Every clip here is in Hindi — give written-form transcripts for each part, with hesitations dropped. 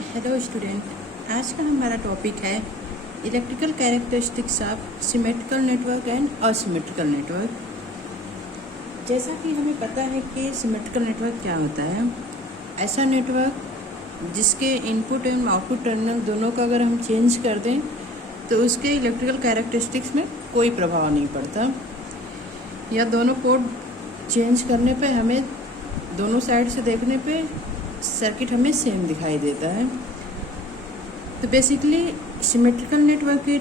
हेलो स्टूडेंट, आज का हमारा टॉपिक है electrical characteristics of symmetrical network and asymmetrical network. जैसा कि हमें पता है कि सिमेट्रिकल नेटवर्क क्या होता है, ऐसा नेटवर्क जिसके इनपुट एवं आउटपुट टर्मिनल दोनों का अगर हम चेंज कर दें तो उसके इलेक्ट्रिकल कैरेक्टरिस्टिक्स में कोई प्रभाव नहीं पड़ता, या दोनों पोर्ट चेंज करने पे हमें दोनों साइड से देखने पे सर्किट हमें सेम दिखाई देता है। तो बेसिकली सिमेट्रिकल नेटवर्क के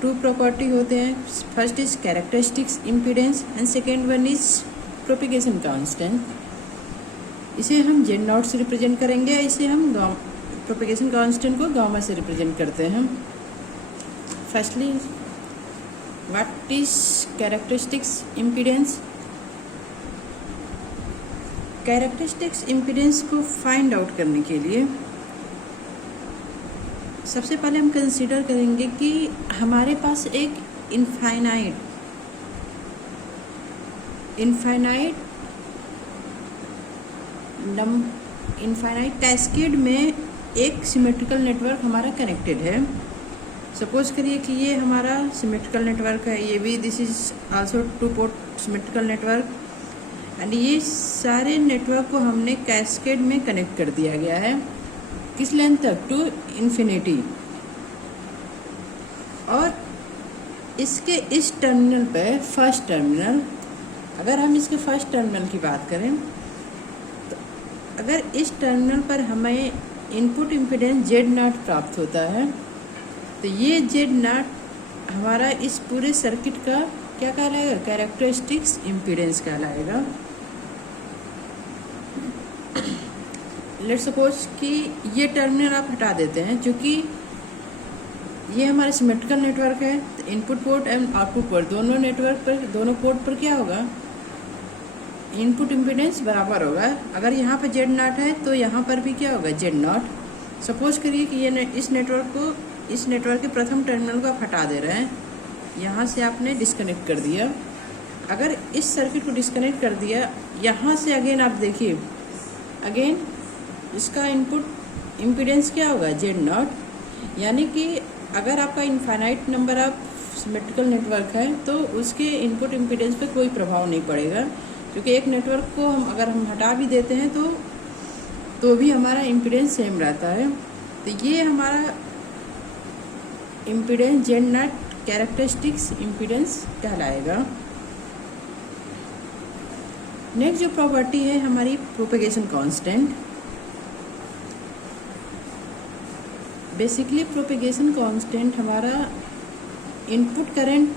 टू प्रॉपर्टी होते हैं। First is characteristics impedance and second one is propagation constant. इसे हम जेड नॉट से रिप्रेजेंट करेंगे, इसे हम प्रोपिगेशन कांस्टेंट को गामा से रिप्रेजेंट करते हैं। Firstly what is characteristics impedance. Characteristics impedance को फाइंड आउट करने के लिए सबसे पहले हम कंसीडर करेंगे कि हमारे पास एक इनफाइनाइट कैस्केड में एक सिमेट्रिकल नेटवर्क हमारा कनेक्टेड है। सपोज करिए कि ये हमारा सिमेट्रिकल नेटवर्क है, ये भी this is also two port symmetrical network, and ये सारे नेटवर्क को हमने कैस्केड में कनेक्ट कर दिया गया है। किस लेंथ तक? To infinity. और इसके इस टर्मिनल पे फर्स्ट टर्मिनल, अगर हम इसके फर्स्ट टर्मिनल की बात करें तो अगर इस टर्मिनल पर हमें इनपुट इम्पीडेंस जेड नॉट प्राप्त होता है तो ये जेड नॉट हमारा इस पूरे सर्किट का क्या कहलाएगा? कैरेक्टरिस्टिक्स इम्पीडेंस कहलाएगा। लेट्स सपोज कि ये टर्मिनल आप हटा देते हैं, क्योंकि ये हमारा सिमेट्रिकल नेटवर्क है, तो input port and output port दोनों नेटवर्क पर, दोनों पोर्ट पर क्या होगा? इनपुट इम्पीडेंस बराबर होगा। अगर यहाँ पर जेड नॉट है तो यहाँ पर भी क्या होगा? Z not. सपोज करिए कि ये इस नेटवर्क के प्रथम टर्मिनल को आप हटा दे रहे हैं, यहाँ से आपने डिस्कनेक्ट कर दिया। अगर इस सर्किट को डिस्कनेक्ट कर दिया, यहाँ से अगेन आप देखिए, अगेन इसका इनपुट इम्पीडेंस क्या होगा? Z not. यानी कि अगर आपका infinite number of symmetrical network है तो उसके इनपुट इम्पीडेंस पे कोई प्रभाव नहीं पड़ेगा, क्योंकि एक नेटवर्क को अगर हम हटा भी देते हैं तो भी हमारा इम्पीडेंस सेम रहता है। तो ये हमारा impedance Z naught characteristics impedance कहलाएगा। नेक्स्ट जो प्रॉपर्टी है हमारी propagation constant. Basically propagation constant हमारा input current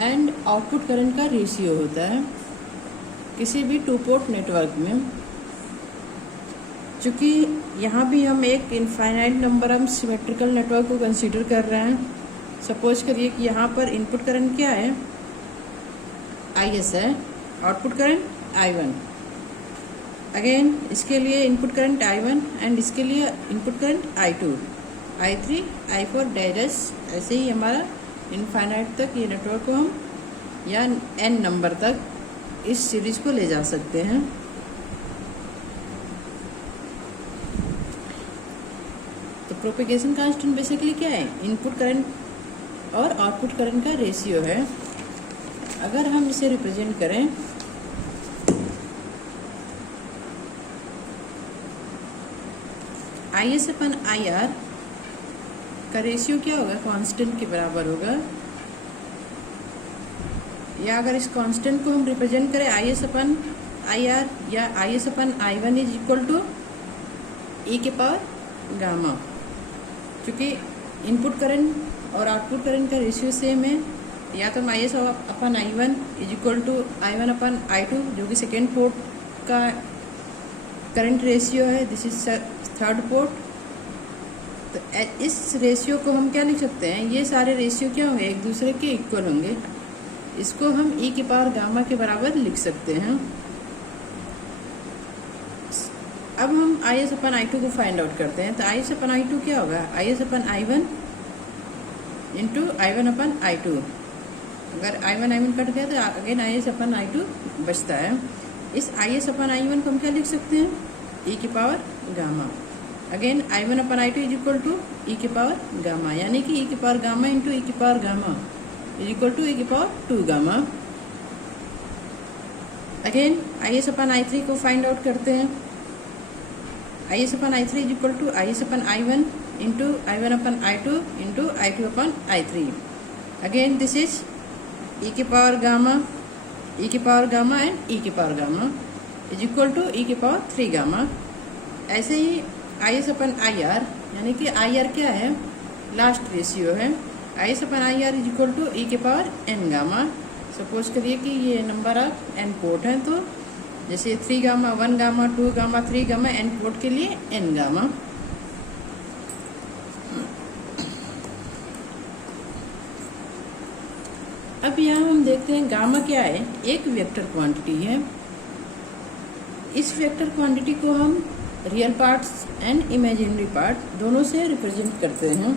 and output current का रेशियो होता है किसी भी टू पोर्ट नेटवर्क में। चूँकि यहाँ भी हम एक infinite number of symmetrical network को कंसीडर कर रहे हैं। सपोज करिए कि यहाँ पर इनपुट करंट क्या है? IS है, आउटपुट करंट I1। अगेन इसके लिए इनपुट करंट I1 एंड इसके लिए input current I2, I3, I4 dash. ऐसे ही हमारा इनफाइनाइट तक ये नेटवर्क को हम या n नंबर तक इस सीरीज को ले जा सकते हैं। तो प्रोपेगेशन कांस्टेंट बेसिकली क्या है? इनपुट करंट और आउटपुट करंट का रेशियो है। अगर हम इसे रिप्रेजेंट करें IS अपन IR का रेशियो क्या होगा? कांस्टेंट के बराबर होगा। या अगर इस कांस्टेंट को हम रिप्रेजेंट करें IS अपन IR या IS upon I1 is equal to E के पावर गामा। क्योंकि इनपुट करंट और आउटपुट करंट का रेशियो सेम है, या तो IS upon I1 is equal to I1 upon I2, जो कि सेकेंड पोर्ट का करंट रेशियो है, दिस इज थर्ड पोर्ट। तो इस रेशियो को हम क्या लिख सकते हैं? ये सारे रेशियो क्या होंगे? एक दूसरे के इक्वल होंगे। इसको हम E की पावर गामा के बराबर लिख सकते हैं। अब हम IS अपन I2 को फाइंड आउट करते हैं। तो IS अपन I2 क्या होगा? IS upon I1 into I1 upon I2। अगर I1 कट गया तो अगेन IS अपन I2 बचता है। इस IS अपन I1 को हम क्या लिख सकते हैं? E की power gamma. Again I1 upon I2 is equal to ई के पावर गामा, यानी कि ई के पावर गामा इंटू ई के power gamma is equal to ई के power 2 gamma. Again IS upon I3 को फाइंड आउट करते हैं। IS upon I3 is equal to IS upon I1 into I1 upon I2 into I2 upon I3। Again this is e के पावर गामा एंड ई के power gamma is equal to ई के पावर 3 गामा। ऐसे ही IS अपन IR, यानी कि IR क्या है, लास्ट रेशियो है। IS upon IR is equal to ई के पावर n गामा। सपोज करिए कि ये नंबर ऑफ n पोर्ट हैं, तो जैसे 3 gamma, 1 gamma, 2 gamma, 3 gamma, n port के लिए n गामा। अब यहाँ हम देखते हैं गामा क्या है, एक वेक्टर क्वांटिटी है। इस वेक्टर क्वांटिटी को हम real parts and imaginary part दोनों से रिप्रेजेंट करते हैं।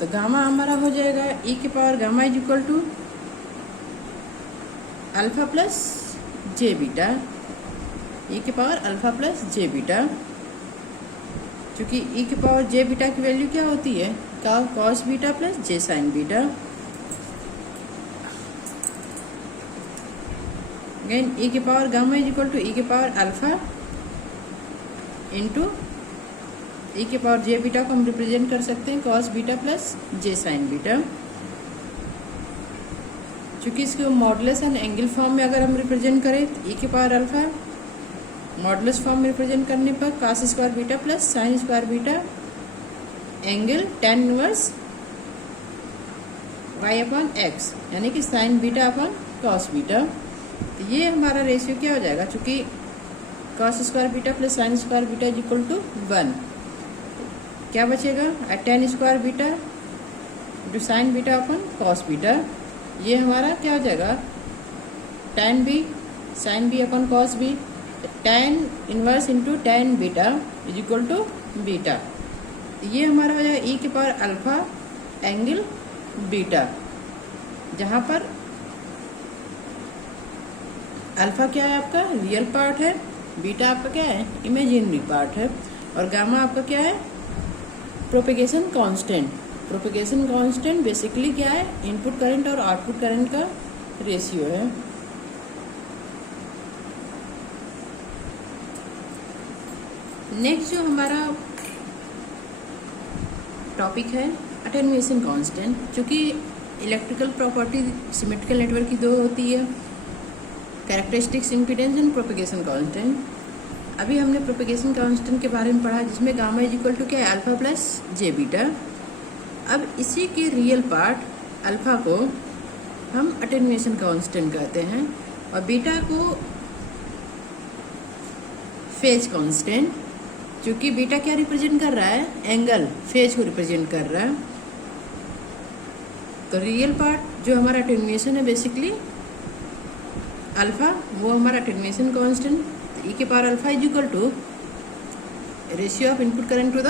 तो गामा हमारा हो जाएगा ई के power gamma is equal to alpha plus J beta, E के power alpha plus J beta. चूंकि ई के पावर जे बीटा की वैल्यू क्या होती है, cos beta plus J sine beta. Again E के power gamma is equal to ई के पावर अल्फा इंटू ई के पावर जे बीटा को हम रिप्रेजेंट कर सकते हैं cos beta plus J sine beta. चूंकि इसको मॉडुलस एंड एंगल फॉर्म में अगर हम रिप्रेजेंट करें तो ई के पावर अल्फा मॉडुलस फॉर्म में रिप्रेजेंट करने पर cos square beta plus sine square beta angle tan inverse y upon x, यानी कि sine beta upon cos beta. तो ये हमारा रेशियो क्या हो जाएगा, चूंकि cos square beta plus sine square beta is equal to 1, क्या बचेगा, tan square beta into sine beta upon cos beta. ये हमारा क्या हो जाएगा, tan b sign b upon cos b, tan inverse into tan beta is equal to beta. ये हमारा हो जाएगा ई के पावर अल्फा एंगल बीटा, जहाँ पर अल्फा क्या है आपका रियल पार्ट है, बीटा आपका क्या है इमेजिनरी पार्ट है, और गामा आपका क्या है propagation constant. Propagation constant basically क्या है, इनपुट करंट और आउटपुट करंट का रेशियो है। नेक्स्ट जो हमारा टॉपिक है अटेन्यूएशन कांस्टेंट। चूँकि इलेक्ट्रिकल प्रॉपर्टी सिमेट्रिकल नेटवर्क की दो होती है, characteristics, impedance and propagation constant. अभी हमने प्रोपेगेशन कांस्टेंट के बारे में पढ़ा, जिसमें गामा इज इक्वल टू क्या है अल्फा प्लस जे बीटा। अब इसी के रियल पार्ट अल्फा को हम अटेन्यूएशन कांस्टेंट कहते हैं और बीटा को फेज कांस्टेंट। क्योंकि बीटा क्या रिप्रेजेंट कर रहा है, एंगल, फेज को रिप्रेजेंट कर रहा है। तो रियल पार्ट जो हमारा अटेन्यूएशन है बेसिकली अल्फा, वो हमारा अटेन्यूएशन कांस्टेंट ई के power alpha is equal to ratio of input current to the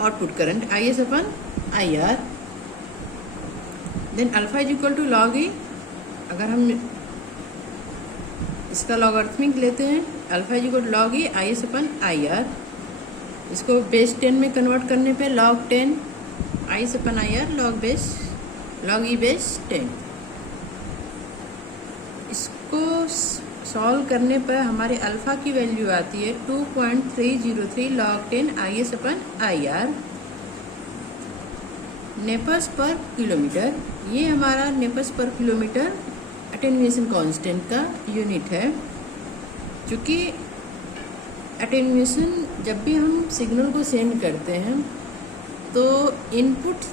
output current IS upon IR। Then alpha is equal to log E, अगर हम इसका लॉगरिथमिक लेते हैं alpha is equal to log E IS upon IR। इसको बेस 10 में कन्वर्ट करने पे log 10 IS upon IR log E base 10। इसको सॉल्व करने पर हमारे अल्फा की वैल्यू आती है 2.303 log 10 IS upon IR nepers पर किलोमीटर। ये हमारा नेपर्स पर किलोमीटर अटेन्यूएशन कांस्टेंट का यूनिट है। क्योंकि अटेन्यूएशन जब भी हम सिग्नल को सेंड करते हैं तो इनपुट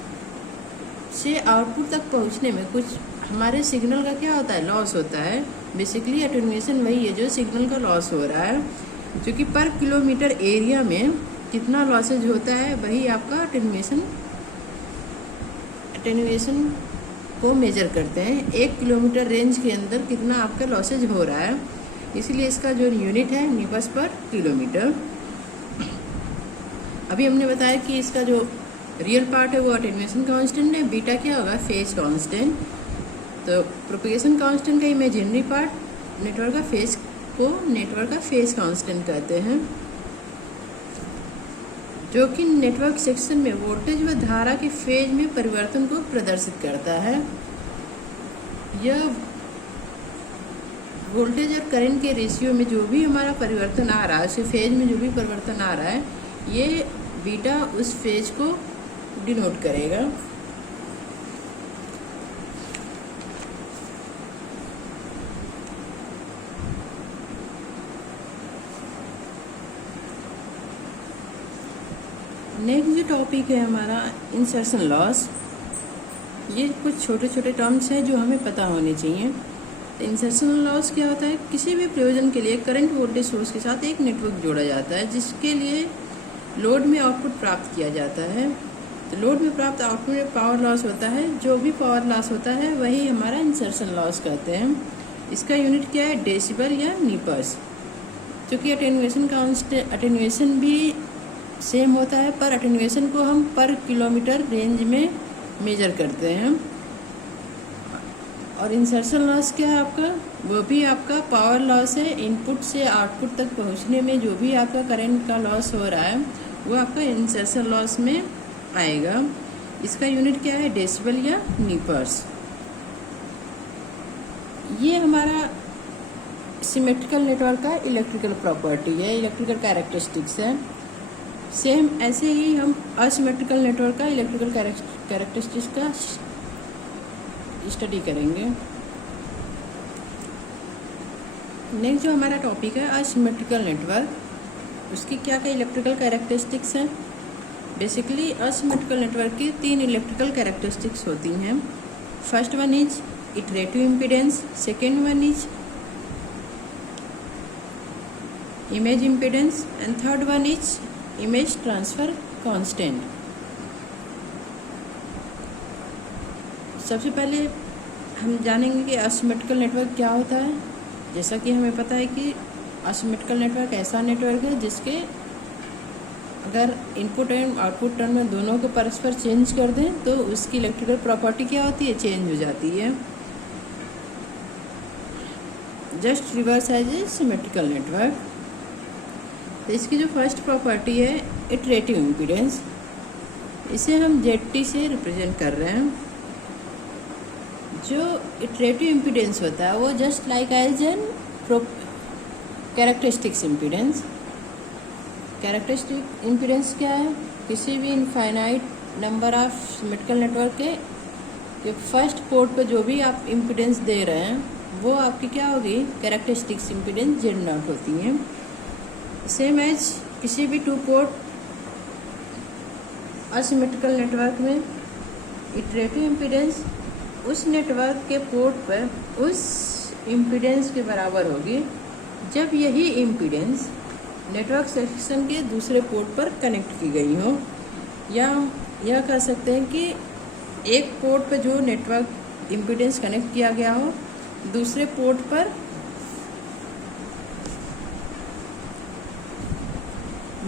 से आउटपुट तक पहुंचने में कुछ हमारे सिग्नल का क्या होता है, लॉस होता है। बेसिकली अटेन्यूएशन वही है जो सिग्नल का लॉस हो रहा है। क्योंकि पर किलोमीटर एरिया में कितना लॉसेज होता है वही आपका अटेन्यूएशन को मेजर करते हैं। 1 किलोमीटर रेंज के अंदर कितना आपका लॉसेज हो रहा है, इसलिए इसका जो यूनिट है नेपर्स पर किलोमीटर। अभी हमने बताया कि इसका जो रियल पार्ट है वो अटेन्यूएशन कांस्टेंट है, बीटा क्या होगा फेज कांस्टेंट। तो प्रोपेगेशन कांस्टेंट का इमेजिनरी पार्ट नेटवर्क का फेज कांस्टेंट कहते हैं। जो कि नेटवर्क सेक्शन में वोल्टेज व धारा के फेज में परिवर्तन को प्रदर्शित करता है। यह वोल्टेज और करंट के रेशियो में जो भी हमारा परिवर्तन आ रहा है, उसके फेज में जो भी परिवर्तन आ रहा है, ये बीटा उस फेज को डिनोट करेगा। नेक्स्ट जो टॉपिक है हमारा इंसर्शन लॉस। ये कुछ छोटे छोटे टर्म्स हैं जो हमें पता होने चाहिए। तो इंसर्शन लॉस क्या होता है? किसी भी प्रयोजन के लिए करंट वोल्टेज सोर्स के साथ एक नेटवर्क जोड़ा जाता है जिसके लिए लोड में आउटपुट प्राप्त किया जाता है। तो लोड में प्राप्त आउटपुट में पावर लॉस होता है। जो भी पावर लॉस होता है वही हमारा इंसर्शन लॉस कहते हैं। इसका यूनिट क्या है? डेसिबल या नीपर्स। क्योंकि अटेन्यूएशन भी सेम होता है, पर अटेन्यूएशन को हम पर किलोमीटर रेंज में मेजर करते हैं। और इंसर्शन लॉस क्या है आपका? वो भी आपका पावर लॉस है। इनपुट से आउटपुट तक पहुंचने में जो भी आपका करंट का लॉस हो रहा है वो आपका इंसर्शन लॉस में आएगा। इसका यूनिट क्या है? डेसिबल या नीपर्स। ये हमारा सिमेट्रिकल नेटवर्क का इलेक्ट्रिकल प्रॉपर्टी है, इलेक्ट्रिकल कैरेक्टरिस्टिक्स है। सेम ऐसे ही हम असिमेट्रिकल नेटवर्क का इलेक्ट्रिकल कैरेक्टरिस्टिक्स का स्टडी करेंगे। नेक्स्ट जो हमारा टॉपिक है असिमेट्रिकल नेटवर्क, उसकी क्या क्या इलेक्ट्रिकल कैरेक्टरिस्टिक्स हैं। बेसिकली असिमेट्रिकल नेटवर्क की 3 इलेक्ट्रिकल कैरेक्टरिस्टिक्स होती हैं। First one is iterative impedance, second one is image impedance and third one is image transfer constant. सबसे पहले हम जानेंगे कि असिमेट्रिकल नेटवर्क क्या होता है। जैसा कि हमें पता है कि असिमेट्रिकल नेटवर्क ऐसा नेटवर्क है जिसके अगर इनपुट एंड आउटपुट टर्मिनल दोनों को परस्पर चेंज कर दें तो उसकी इलेक्ट्रिकल प्रॉपर्टी क्या होती है? चेंज हो जाती है। Just reverse as a symmetrical network. तो इसकी जो फर्स्ट प्रॉपर्टी है इटरेटिव इम्पीडेंस, इसे हम ZT से रिप्रेजेंट कर रहे हैं। जो इटरेटिव इम्पीडेंस होता है वो just like as an characteristics impedance. Characteristic impedance क्या है? किसी भी infinite number of symmetrical network के फर्स्ट पोर्ट पर जो भी आप इम्पीडेंस दे रहे हैं वो आपकी क्या होगी? कैरेक्टरिस्टिक्स इम्पीडेंस Z0 होती है। सेम एज किसी भी 2 पोर्ट असिमेट्रिकल नेटवर्क में इटरेटिव इम्पीडेंस उस नेटवर्क के पोर्ट पर उस इम्पीडेंस के बराबर होगी जब यही इम्पीडेंस नेटवर्क सेक्शन के दूसरे पोर्ट पर कनेक्ट की गई हो। या हम यह कह सकते हैं कि एक पोर्ट पर जो नेटवर्क इम्पीडेंस कनेक्ट किया गया हो, दूसरे पोर्ट पर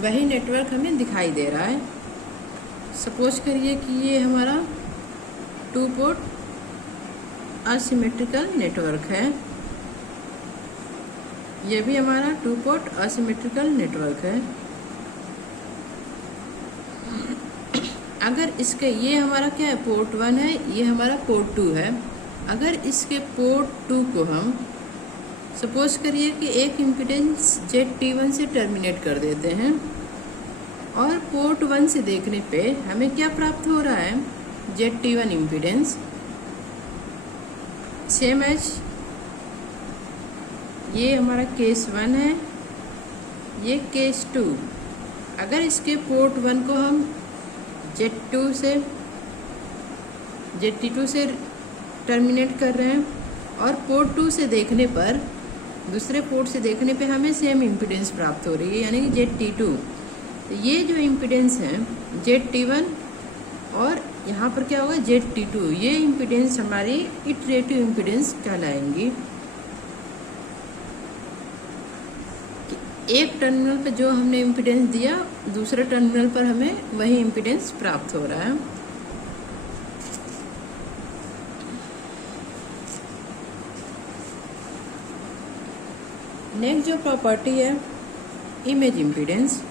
वही नेटवर्क हमें दिखाई दे रहा है। सपोज करिए कि ये हमारा 2 पोर्ट असिमेट्रिकल नेटवर्क है। ये भी हमारा 2 पोर्ट असिमेट्रिकल नेटवर्क है। अगर इसके ये हमारा क्या है? पोर्ट 1 है, ये हमारा पोर्ट 2 है। अगर इसके पोर्ट 2 को हम सपोज करिए कि एक इम्पीडेंस ZT1 से टर्मिनेट कर देते हैं और पोर्ट 1 से देखने पे हमें क्या प्राप्त हो रहा है? ZT1 impedance. सेम एज ये हमारा केस 1 है, ये केस 2। अगर इसके पोर्ट 1 को हम ZT2 से टर्मिनेट कर रहे हैं और पोर्ट 2 से देखने पर, दूसरे पोर्ट से देखने पे हमें सेम इम्पीडेंस प्राप्त हो रही है, यानी कि ZT2। तो ये जो इम्पीडेंस है ZT1 और यहाँ पर क्या होगा? ZT2। ये इम्पीडेंस हमारी इटरेटिव इम्पीडेंस कहलाएंगी। एक टर्मिनल पर जो हमने इम्पीडेंस दिया, दूसरे टर्मिनल पर हमें वही इम्पीडेंस प्राप्त हो रहा है। नेक्स्ट जो प्रॉपर्टी है इमेज इम्पीडेंस।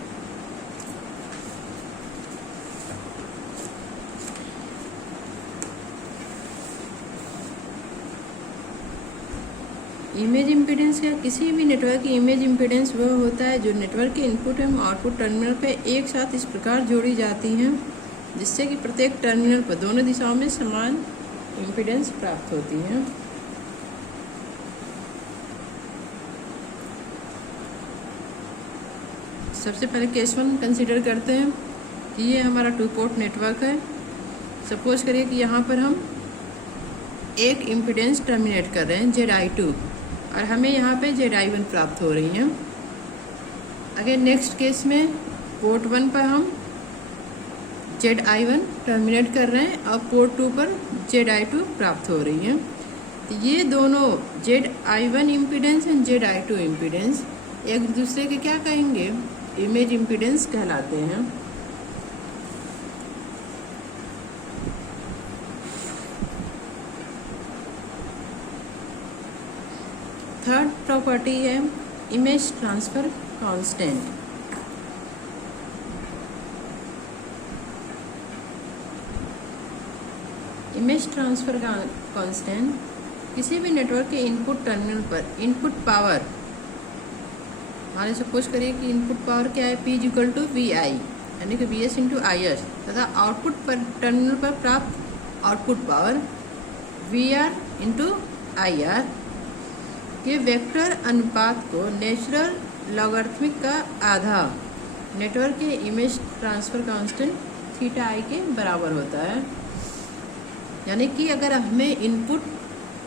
इमेज इम्पीडेंस या किसी भी नेटवर्क की इमेज इम्पीडेंस वह होता है जो नेटवर्क के इनपुट एवं आउटपुट टर्मिनल पर एक साथ इस प्रकार जोड़ी जाती हैं जिससे कि प्रत्येक टर्मिनल पर दोनों दिशाओं में समान इम्पीडेंस प्राप्त होती है। सबसे पहले केस 1 कंसिडर करते हैं कि ये हमारा 2 पोर्ट नेटवर्क है। सपोज करिए कि यहाँ पर हम एक इम्पीडेंस टर्मिनेट कर रहे हैं ZI2 और हमें यहाँ पे ZI1 प्राप्त हो रही है। अगर नेक्स्ट केस में पोर्ट 1 पर हम ZI1 टर्मिनेट कर रहे हैं और पोर्ट 2 पर ZI2 प्राप्त हो रही है। तो ये दोनों ZI1 impedance and ZI2 impedance एक दूसरे के क्या कहेंगे, इमेज इम्पीडेंस कहलाते हैं। थर्ड प्रॉपर्टी है image transfer constant. Image transfer constant किसी भी नेटवर्क के इनपुट टर्मिनल पर इनपुट पावर, हमारे सपोज करिए कि इनपुट पावर क्या है, P = VI यानी कि VS × IS तथा आउटपुट पर टर्मिनल पर प्राप्त आउटपुट पावर VR × IR के वेक्टर अनुपात को नेचुरल लॉगरिथमिक का आधा नेटवर्क के इमेज ट्रांसफर कांस्टेंट θi के बराबर होता है। यानी कि अगर हमें इनपुट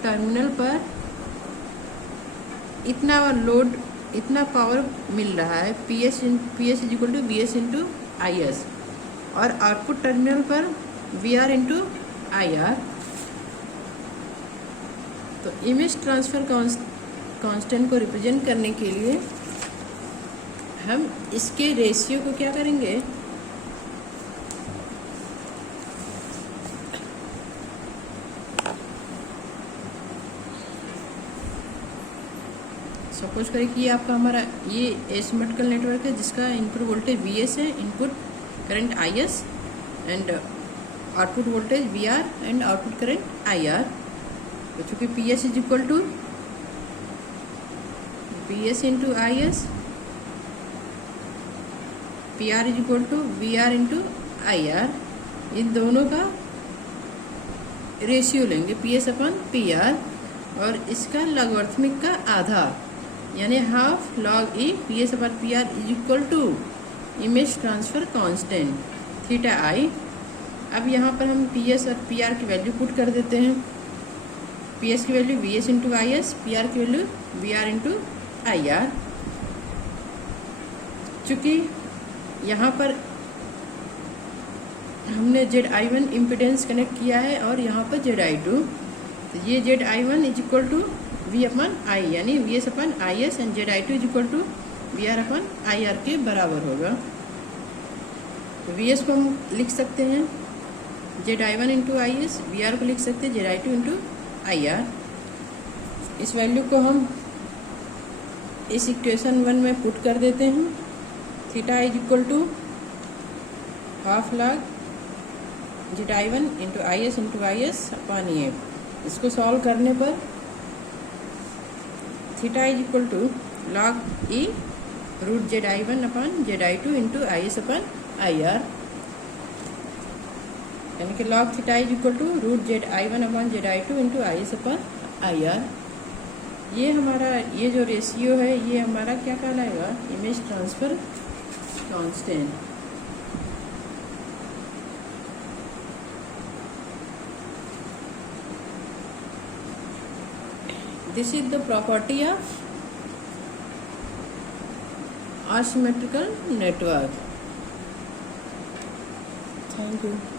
टर्मिनल पर इतना पावर मिल रहा है PS = VS × IS और आउटपुट टर्मिनल पर VR × IR, तो इमेज ट्रांसफर कांस्टेंट को रिप्रेजेंट करने के लिए हम इसके रेशियो को क्या करेंगे, सपोज करें कि आपका हमारा ये एसिमेट्रिकल नेटवर्क है जिसका इनपुट वोल्टेज VS है, input current IS and output voltage VR and output current IR। तो चूँकि PS = VS × IS, PR = VR × IR, इन दोनों का रेशियो लेंगे PS/PR और इसका लॉगरिथमिक का आधा यानी half log E PS/PR = image transfer constant θi। अब यहाँ पर हम PS और PR की वैल्यू पुट कर देते हैं। PS की वैल्यू VS × IS, PR की वैल्यू VR × IR। चूँकि यहाँ पर हमने ZI1 इम्पीडेंस कनेक्ट किया है और यहाँ पर ZI2, तो ये ZI1 = V/I यानी VS/IS एंड ZI2 = VR/IR के बराबर होगा। तो VS को हम लिख सकते हैं ZI1 × IS, VR को लिख सकते हैं ZI2 × IR। इस वैल्यू को हम इस इक्वेशन 1 में पुट कर देते हैं। θi = half log ZI1 × IS × IS/A। इसको सॉल्व करने पर θi = log E √ZI1/ZI2 × IS/IR यानी कि log θi = √ZI1/ZI2 × IS/IR। ये हमारा ये जो रेशियो है ये हमारा क्या कहलाएगा, image transfer constant. This is the property of asymmetrical network. Thank you.